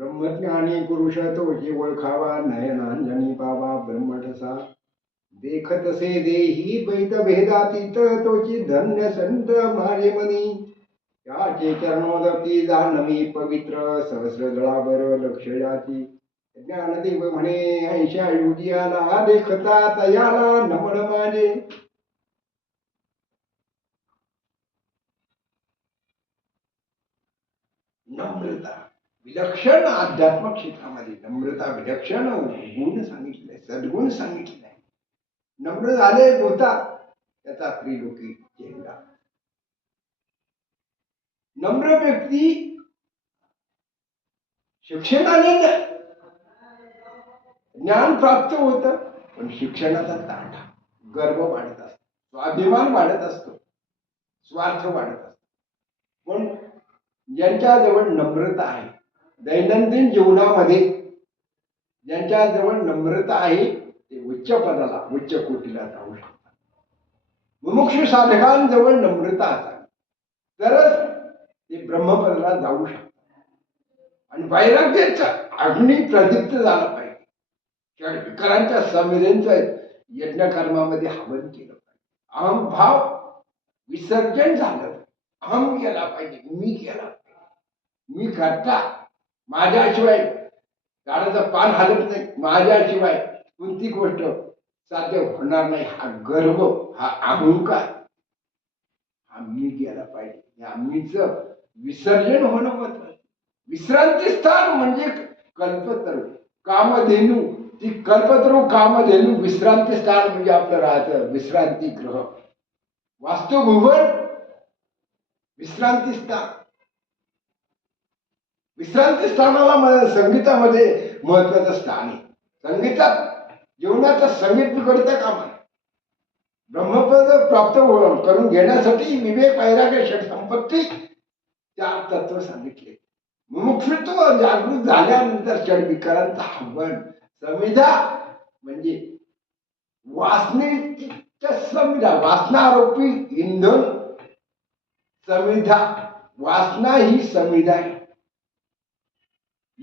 ब्रह्मज्ञानी पुरुष तो जे ओळखावा नयनांजनी पावा ब्रह्मठसा. देखतसे देही द्वैत भेदातीत तोची धन्य संत मारे मनी. याचे चरणोदपी जाणवी पवित्र सहस्र जळावर लक्ष जाती ज्ञानदेव म्हणे ऐशा युगियाला देखता तयाला नमन माने. नम्रता. विलक्षण आध्यात्मक क्षेत्रामध्ये नम्रता विलक्षण गुण सांगितले सद्गुण सांगितले. नम्र झाले होता त्याचा त्रिलोकी चेहरा. नम्र व्यक्ती शिक्षणाने ज्ञान प्राप्त होत पण शिक्षणाचा ताठा गर्व वाढत असतो स्वाभिमान वाढत असतो स्वार्थ वाढत असतो. पण ज्यांच्याजवळ नम्रता आहे दैनंदिन जीवनामध्ये ज्यांच्याजवळ नम्रता आहे ते उच्च पदाला उच्च कोटीला जाऊ शकतात. मुमुक्षु साधकांजवळ नम्रता असावी. तरच ते ब्रह्मपदाला जाऊ शकतात. आणि वैराग्याचा अग्नी प्रदीप्त झाला पाहिजे. त्या विकारांच्या संवेदनचं यज्ञकर्मामध्ये हवन केलं पाहिजे. अहम भाव विसर्जन झालं अहम केला पाहिजे. मी केला पाहिजे. मी करता माझ्याशिवाय झाडाचं पान हलत नाही. माझ्याशिवाय कोणती गोष्ट साध्य होणार नाही. हा गर्व हा अहंकार. हा मी केला पाहिजे. या मीच विसर्जन होणं महत्वाचं विश्रांती स्थान म्हणजे कल्पतरू कामधेनू ती कल्पतरू कामधेनू विश्रांती स्थान म्हणजे आपलं राहतं विश्रांती ग्रह. वास्तुभुवन विश्रांती स्थान. विश्रांती स्थानाला संगीतामध्ये महत्वाचं स्थान आहे. संगीतात जीवनाचं संगीत बिघडतं काम आहे ब्रह्मपद प्राप्त करून घेण्यासाठी विवेक वैराग्य संपत्ती चार तत्व सांगितले. मुमुक्षुत्व जागृत झाल्यानंतर चढ विकारांचं आव्हान संविधा म्हणजे वासनेच्या वासना आरोपी इंधन संविधा वासना ही संविधा आहे.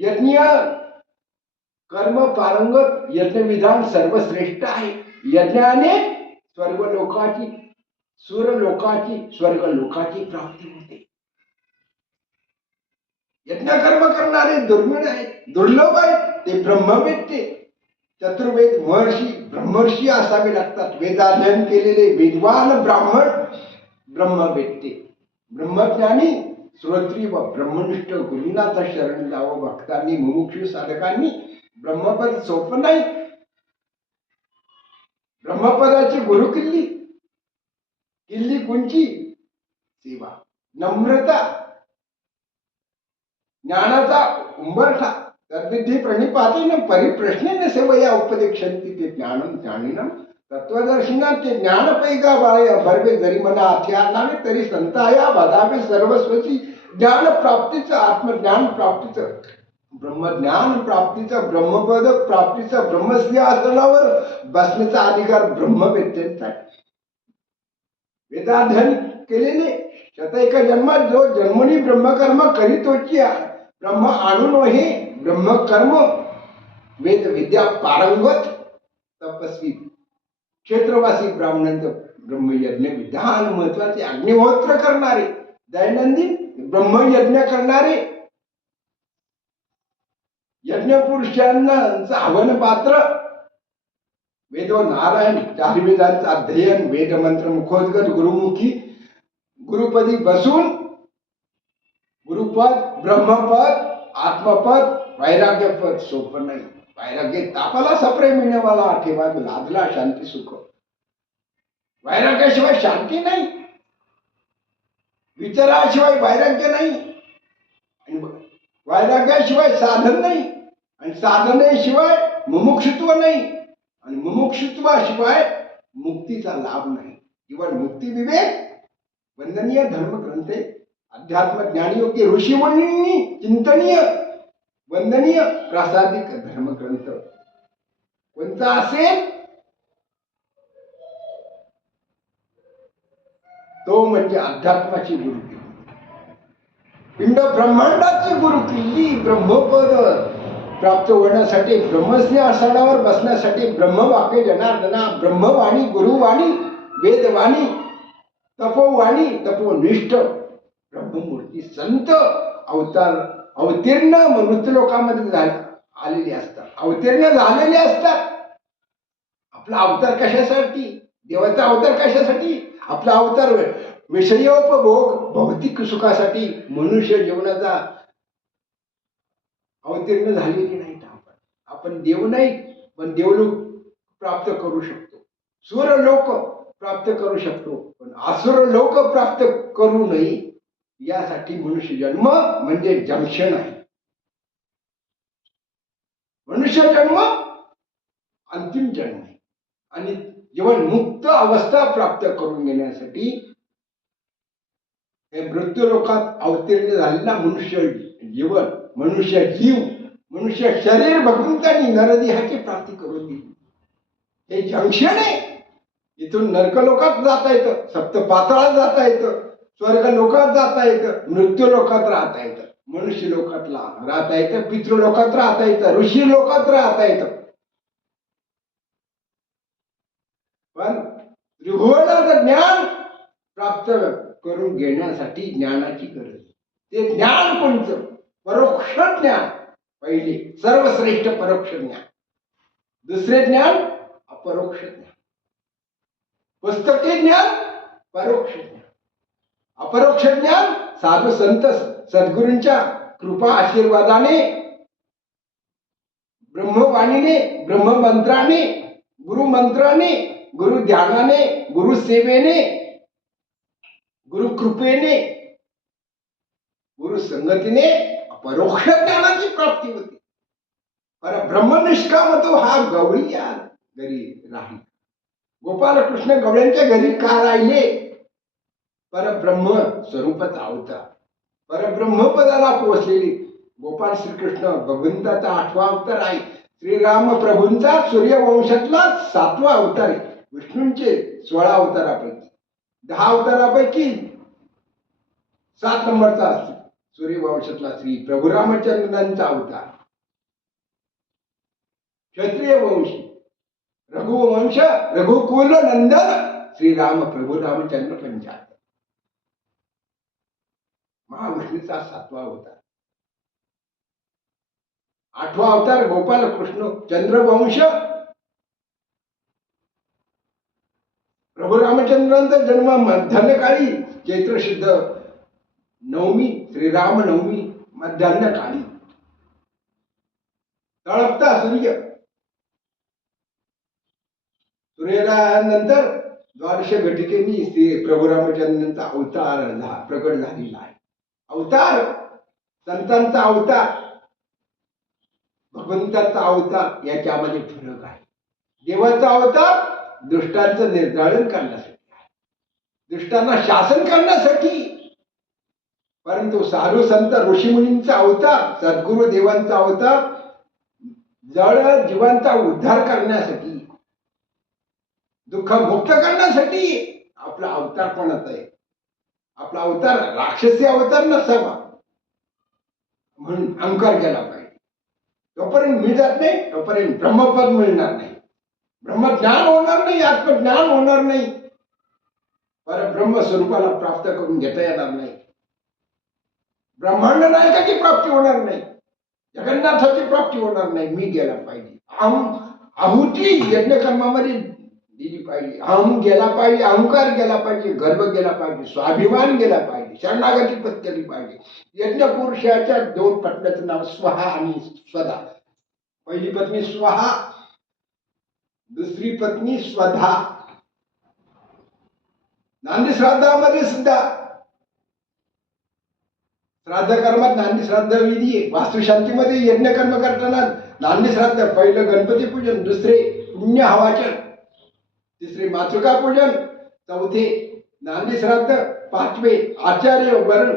यज्ञ, कर्म, पारंगत यज्ञ विधान सर्वश्रेष्ठ आहे. यज्ञाने स्वर्ग लोकाची सुर लोकाची स्वर्ग लोकाची प्राप्ती होते. यज्ञ कर्म करणारे दुर्मिळ आहेत, दुर्लभ आहेत, ते ब्रह्मवेत्ते चतुर्वेद महर्षी, ब्रह्मर्षी असावे लागतात. वेदाध्ययन केलेले विद्वान ब्राह्मण ब्रह्मवेत्ते ब्रह्मज्ञानी श्रोत्री व ब्रह्मनिष्ठ गुरुनाथ शरण जाव भक्तांनी मुमुक्षु साधकांनी ब्रह्मपद सोपं नाही. ब्रह्मपदाची गुरु किल्ली. किल्ली कोणची? सेवा. नम्रता. ज्ञानाचा उंबरठा. तद्विधी प्रणिपातेन परिप्रश्नेन सेवया उपदेक्षन्ति ते ज्ञानम ज्ञानिनम तत्वदर्शना ज्ञान पैगा बाळय भरवे जरी मला हथियार नावे तरी संताया बदावे सर्वस्वची ज्ञान प्राप्तीचं आत्मज्ञान प्राप्तीचं. ब्रह्मज्ञान प्राप्तीचं ब्रह्मपद प्राप्तीचं ब्रह्मसिंहासनावर बसण्याचा अधिकार ब्रह्मवेत्यांचा आहे. वेदाध्ययन केलेले शतैक जन्मात जो जन्मनी ब्रह्मकर्म करीतोची ब्रह्म आणून हे ब्रह्मकर्म. वेद विद्या पारंगत तपस्वी. क्षेत्रवासी ब्राह्मणांचं ब्रह्मयज्ञ विधान महत्त्वाचे अग्निहोत्र करणारे दैनंदिन ब्रह्मयज्ञ करणारे. यज्ञ पुरुषांना आव्हान पात्र वेदो नारायण चार वेदांचं अध्ययन वेदमंत्र मुखोद्गत गुरुमुखी गुरुपदी बसून गुरुपद ब्रह्मपद आत्मपद वैराग्यपद सोपं नाही. वैराग्य तापाला सप्रे मिळण्यावाला ठेवा. लादला शांती सुख. वैराग्याशिवाय शांती नाही. विचाराशिवाय वैराग्य नाही. आणि वैराग्याशिवाय साधन नाही. आणि साधनेशिवाय मुमुक्षुत्व नाही. आणि मुमुक्षुत्वाशिवाय मुक्तीचा लाभ नाही. जीवन मुक्ती विवेक वंदनीय धर्मग्रंथे अध्यात्म ज्ञानयोगी ऋषीमुनींनी चिंतनीय वंदनीय प्रासादिक धर्मग्रंथ. कोणता असेल? तो म्हणजे अध्यात्माची गुरुकिल्ली. पिंड ब्रह्मांडाची गुरुकिल्ली ब्रह्मपद. प्राप्त होण्यासाठी ब्रह्मस्ने आसनावर बसण्यासाठी ब्रह्मवाक्य जनार्दना ब्रह्मवाणी गुरुवाणी वेदवाणी तपोवाणी तपोनिष्ठ. ब्रह्ममूर्ती संत अवतार अवतीर्ण मृत लोकांमध्ये आलेली असतात. अवतीर्ण झालेले असतात. आपला अवतार कशासाठी? देवाचा अवतार कशासाठी? आपला अवतार विषयोपभोग भौतिक सुखासाठी मनुष्य जीवनाचा अवतीर्ण झालेली नाहीत आपण आपण देव नाही पण देवलोक प्राप्त करू शकतो. सूर लोक प्राप्त करू शकतो पण असुर लोक प्राप्त करू नये यासाठी मनुष्य जन्म म्हणजे जंक्शन आहे. मनुष्य जन्म अंतिम जन्म आहे. आणि जीवन मुक्त अवस्था प्राप्त करून घेण्यासाठी हे मृत्यू लोकात अवतीर्ण झालेला मनुष्य जीवन मनुष्य जीव मनुष्य शरीर भगवंतांनी नरदेहाची प्राप्ती करून दिली. हे जंक्शन आहे. इथून नरकलोकात जाता येतं सप्त पाताळात जाता येतं स्वर्ग लोकात जाता येतं मृत्यू लोकात राहता येतं मनुष्य लोकात राहता येतं पितृ लोकात राहता येतं ऋषी लोकात राहता येतं. पण त्रिभुवनाचं ज्ञान प्राप्त करून घेण्यासाठी ज्ञानाची गरज आहे. ते ज्ञान कोणतं? परोक्ष ज्ञान. पहिले सर्वश्रेष्ठ परोक्ष ज्ञान. दुसरे ज्ञान अपरोक्ष ज्ञान. पुस्तकी ज्ञान परोक्ष ज्ञान. अपरोक्ष ज्ञान साधू संत सद्गुरूंच्या कृपा आशीर्वादाने ब्रह्मवाणीने ब्रह्ममंत्राने गुरुमंत्राने गुरु ध्यानाने गुरु सेवेने गुरु कृपेने गुरु संगतीने अपरोक्ष ज्ञानाची प्राप्ती होती. पर ब्रह्मनिष्काम तो हा गवळी घरी राहील. गोपालकृष्ण गवळ्यांच्या घरी का राहिले? परब्रह्म स्वरूपात अवतार परब्रह्मपदाला पोहोचलेली. गोपाल श्रीकृष्ण भगवंताचा आठवा अवतार आहे. श्रीराम प्रभूंचा सूर्यवंशातला सातवा अवतार आहे. विष्णूंचे सोळा अवतारापैकी दहा अवतारापैकी सात नंबरचा असतो. सूर्यवंशातला श्री प्रभू रामचंद्रांचा अवतार. क्षत्रिय वंश. रघुवंश रघुकुल नंदन श्रीराम प्रभू रामचंद्र पंचायत महाविष्णूचा सातवा अवतार. आठवा अवतार गोपाल कृष्ण चंद्रवंश. प्रभू रामचंद्रांचा जन्म मध्यान्ह काळी चैत्र शुद्ध नवमी श्रीराम नवमी मध्यान्ह काळी तळपता सूर्य. सूर्योदयानंतर द्वादश घटिकेनी श्री प्रभू रामचंद्रांचा अवतार झा- प्रकट झालेला आहे. अवतार संतांचा अवतार. भगवंताचा अवतार याच्यामध्ये फरक आहे. देवाचा अवतार दुष्टांचं निर्धारण करण्यासाठी आहे. दुष्टांना शासन करण्यासाठी. परंतु साधू संत ऋषीमुनींचा अवतार सद्गुरु देवांचा अवतार जड जीवांचा उद्धार करण्यासाठी दुःख मुक्त करण्यासाठी आपला अवतार कोणाचा आहे? आपला अवतार राक्षसी अवतार नसावा. म्हणून अहंकार केला पाहिजे. तोपर्यंत मी जात नाही तोपर्यंत ब्रह्मपद मिळणार नाही. ब्रह्मज्ञान होणार नाही आत्मज्ञान होणार नाही. परब्रह्म स्वरूपाला प्राप्त करून घेता येणार नाही. ब्रह्मांड नायकाची प्राप्ती होणार नाही. जगन्नाथाची प्राप्ती होणार नाही. मी गेला पाहिजे. अहम आहुती यज्ञकर्मामध्ये दिली पाहिजे अहम गेला पाहिजे अहंकार गेला पाहिजे गर्व गेला पाहिजे स्वाभिमान गेला पाहिजे शरणागती पत्करली पाहिजे. यज्ञ पुरुषाच्या दोन पत्न्याचं नाव स्वहा आणि स्वधा. पहिली पत्नी स्वहा दुसरी पत्नी स्वधा. नांदी श्राद्धामध्ये सुद्धा श्राद्ध कर्मात नांदी श्राद्ध विधी वास्तुशांतीमध्ये यज्ञ कर्म करताना नांदी श्राद्ध पहिलं गणपती पूजन दुसरे पुण्य हवाचन. तिसरे मातृका पूजन चौथे नांदी श्राद्ध पाचवे आचार्य वर्ण.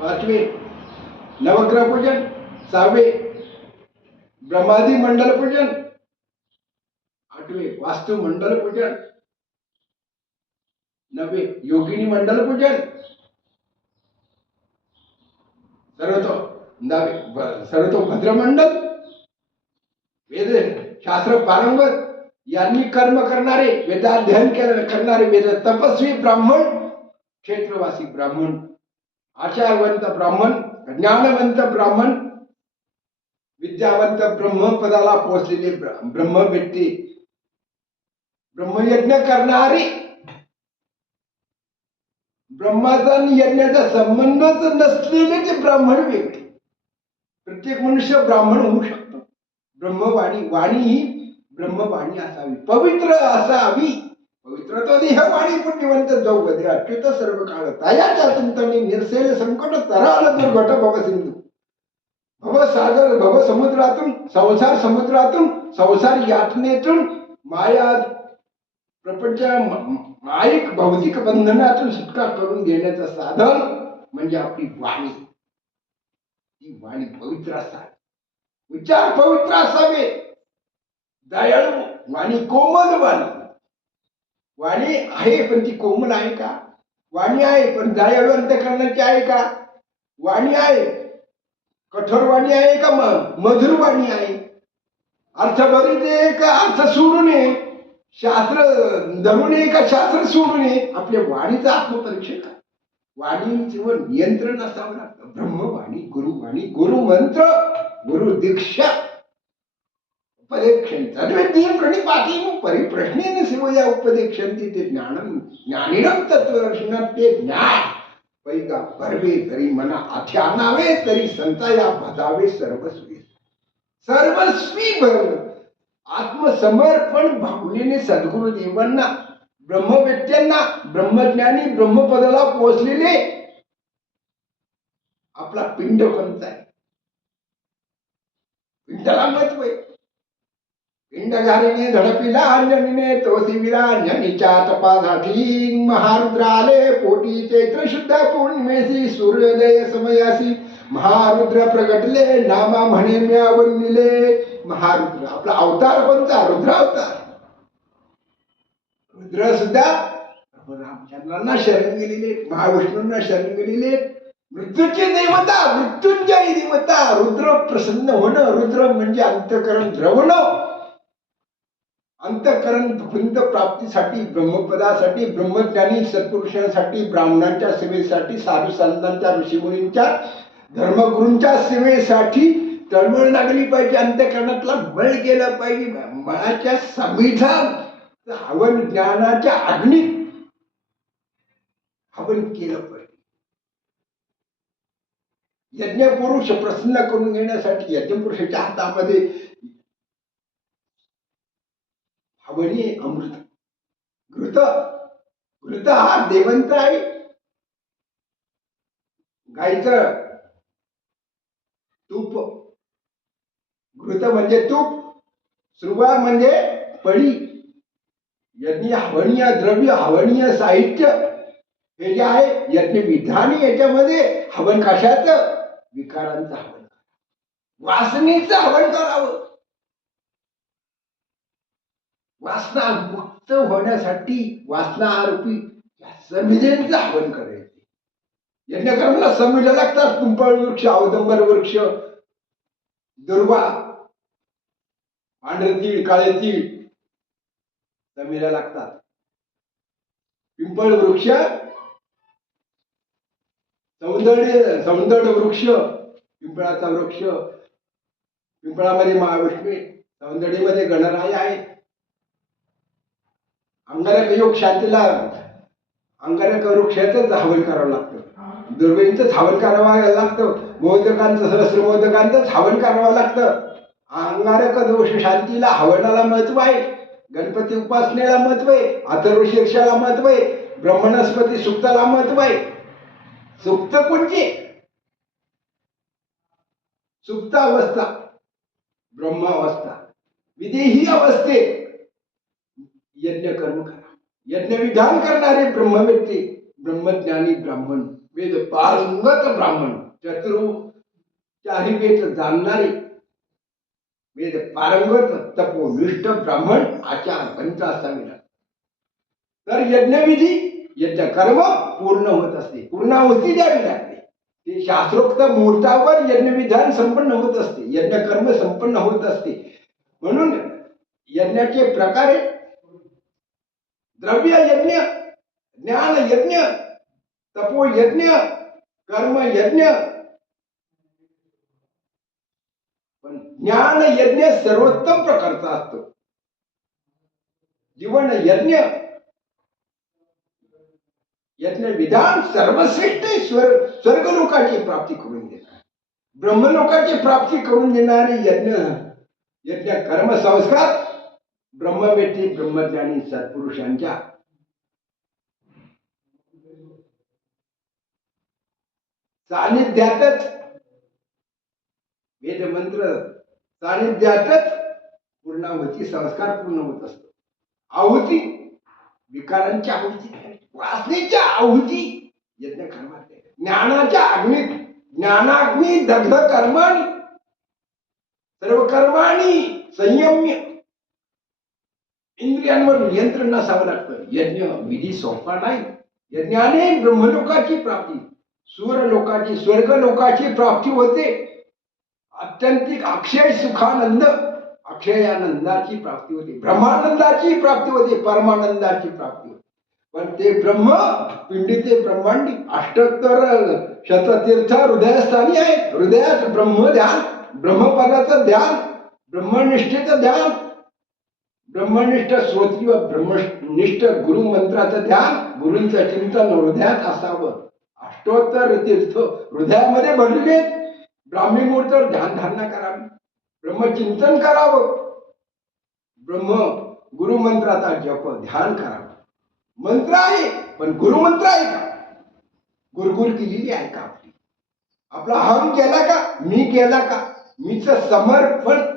पाचवे नवग्रह पूजन सहावे ब्रह्मादी मंडल पूजन आठवे वास्तु मंडल पूजन नववे योगिनी मंडल पूजन सर्वतो सर्वतो भद्रमंडल वेद शास्त्र पारंगत यांनी कर्म करणारे वेदाध्ययन केलं- करणारे वेद तपस्वी ब्राह्मण क्षेत्रवासी ब्राह्मण आचारवंत ब्राह्मण ज्ञानवंत ब्राह्मण विद्यावंत ब्रह्मपदाला पोहोचलेले ब्रह्म व्यक्ती ब्रह्मयज्ञ करणारी ब्रह्माचा आणि यज्ञाचा संबंधच नसलेले ते ब्राह्मण व्यक्ती प्रत्येक मनुष्य ब्राह्मण होऊ शकतो. ब्रह्मवाणी वाणी ही ब्रह्मवाणी असावी. पवित्र असावी. पवित्र तो देह वाणी निवंत जाऊ मध्ये अच्युत सर्व काळ तयाच्या चिंतनी निरसेल संकट तराल दुर्घट भव सिंधू. भव सागर भव समुद्रातून संसार समुद्रातून संसार यातनेतून माया प्रपंच मायिक भौतिक बंधनातून सुटका करून देण्याचं साधन म्हणजे आपली वाणी. ती वाणी पवित्र असावी. विचार पवित्र असावे. दयाळू वाणी कोमल वाणी. वाणी आहे पण ती कोमल आहे का? वाणी आहे पण दयाळू अंतकरणाची आहे का? वाणी आहे. कठोर वाणी आहे का मग मधुर वाणी आहे? अर्थ बरी का अर्थ सोडू नये शास्त्र धरू नये का शास्त्र सोडू नये आपल्या वाणीचं आत्मपरीक्षण वाणीचं नियंत्रण असावं लागतं. ब्रह्मवाणी गुरुवाणी गुरुमंत्र गुरु दीक्षा उपदेक्षण तद्वेदीय प्रणिपाती परिप्रश्नेन शिवया उपदेक्षन्ति ते ज्ञानम ज्ञानिनम तत्वदर्शनात ते ज्ञान. पैगा भरवे तरी मना अथ्यानावे तरी संताया भजावे सर्वस्वी. सर्वस्वी भरून आत्मसमर्पण भावनेने सद्गुरुदेवांना ब्रह्मवेत्यांना ब्रह्मज्ञानी ब्रह्मपदाला पोहोचलेले आपला पिंड कोणता आहे? पिंडाला महत्त्व आहे पिंड घालीने धडपिला अंजनीने तोसी विला अंजनीच्या तपासाठी महारुद्र आले पोटी चैत्र शुद्ध पौर्णिमेसी सूर्योदय समयासी महारुद्र प्रगटले नामा म्हणे म्या वंदिले महारुद्र आपला अवतार कोणता? रुद्र अवतार। रुद्र सुद्धा रामचंद्रांना शरण गेलेले महाविष्णूंना शरण गेलेले मृत्यूची देवता मृत्युंजयी देवता रुद्र प्रसन्न होणं रुद्र म्हणजे अंतकरण द्रवणं. अंतकरण भुंद प्राप्तीसाठी ब्रह्मपदासाठी ब्रह्मज्ञानी सत्पुरुषांसाठी ब्राह्मणांच्या सेवेसाठी साधू संतांच्या ऋषीमुनींच्या धर्मगुरूंच्या सेवेसाठी तळमळ लागली पाहिजे. अंतकरणातला बळ गेलं पाहिजे. मनाच्या संविधान हवन ज्ञानाच्या अग्नीत हवन केलं पाहिजे. यज्ञपुरुष प्रसन्न करून घेण्यासाठी यज्ञपुरुषाच्या हातामध्ये हवनी अमृत. घृत. घृत हा देवंत आहे. गायच तूप. घृत म्हणजे तूप सुरुवात म्हणजे पळी यज्ञ हवणीय द्रव्य हवणीय साहित्य. हे जे आहे यज्ञ विधान याच्यामध्ये हवन कशाचं? विकारांचं हवन वासनेचं हवन करावं. वासना मुक्त होण्यासाठी वासना आरोपी या हवन करायचे. यज्ञकर्माला समिधा लागतात पिंपळ वृक्ष औदंबर वृक्ष दुर्वा पांढरे तीळ काळे तीळ समिधा लागतात. पिंपळ वृक्ष सौंदर्य सौंदर्य वृक्ष पिंपळाचा वृक्ष. पिंपळामध्ये महाविष्णू सौंदर्यमध्ये गणराय आहे. अंगारक योग शांतीला अंगारक वृक्षाचंच हवन करावं लागतं. दुर्बींचंच हवन करावं लागतं. मोदकांचं सहस्र मोदकांचंच हवन करावं लागतं. अंगारक दोष शांतीला हवनाला महत्त्व आहे. गणपती उपासनेला महत्त्व आहे. अथर्व शीर्षाला महत्त्व आहे. ब्रह्मणस्पती सुक्ताला महत्त्व आहे. सुप्त कुंजी. सुप्त अवस्था ब्रह्म अवस्था विदेही अवस्थेत यज्ञ कर्म करा. यज्ञ विधान करणारे ब्रह्म व्यक्ती ब्रह्मज्ञानी ब्राह्मण वेद पारंगत ब्राह्मण चतुर चारी वेद जाणणारे वेद पारंगत तपोनिष्ठ ब्राह्मण आचार पंच असावे तर यज्ञविधी यज्ञ कर्म पूर्ण होत असते. पूर्णाहुती द्यावी लागते ते शास्त्रोक्त मुहूर्तावर यज्ञविधान संपन्न होत असते. यज्ञ कर्म संपन्न होत असते. म्हणून यज्ञाचे प्रकारे द्रव्य यज्ञ ज्ञान यज्ञ तपो यज्ञ कर्म यज्ञ. पण ज्ञान यज्ञ सर्वोत्तम प्रकारचा असतो. जीवन यज्ञ यज्ञ विधान सर्वश्रेष्ठ स्वर स्वर्गलोकाची प्राप्ती करून देणार. ब्रह्मलोकाची प्राप्ती करून देणारे यज्ञ यज्ञ कर्म संस्कार ब्रह्मज्ञानी सत्पुरुषांच्या. सानिध्यातच वेद मंत्र सानिध्यातच पूर्णावती संस्कार पूर्ण होत असतो. आहुती विकारांच्या आहुती वासनेच्या आहुती यज्ञ कर्मात ज्ञानाच्या अग्नीत ज्ञानाग्नी दग्ध कर्माणी. सर्व कर्माणी संयम्य. इंद्रियांवर नियंत्रण नसावं लागतं. यज्ञ विधी सोपा नाही. यज्ञाने ब्रह्मलोकाची प्राप्ती सुरलोकाची स्वर्ग लोकाची प्राप्ती होते. अत्यंतिक अक्षय सुखानंद. अक्षयानंदाची प्राप्ती होते ब्रह्मानंदाची प्राप्ती होते परमानंदाची प्राप्ती होते. पण ते ब्रह्म पिंडी ते ब्रह्मांडी अष्टोत्तर शततीर्थ हृदयस्थानी आहे. हृदयात ब्रह्म ध्यान ब्रह्मपदाचं ध्यान ब्रह्मनिष्ठेचं ध्यान ब्रह्मनिष्ठ स्वती व ब्रह्मनिष्ठ गुरु मंत्राचं ध्यान गुरूंचं चिंतन हृदयात असावं. अष्टोत्तर तीर्थ हृदयामध्ये भरलेले ब्राह्मी मुहूर्तावर ध्यान धारणा करावी. ब्रह्मचिंतन करावं. ब्रह्म गुरुमंत्राचा जप ध्यान करावं. मंत्र आहे पण गुरुमंत्र आहे का? गुरगुर केलेली आहे का आपली? आपला हम केला का? मी केला का? मीच समर्पण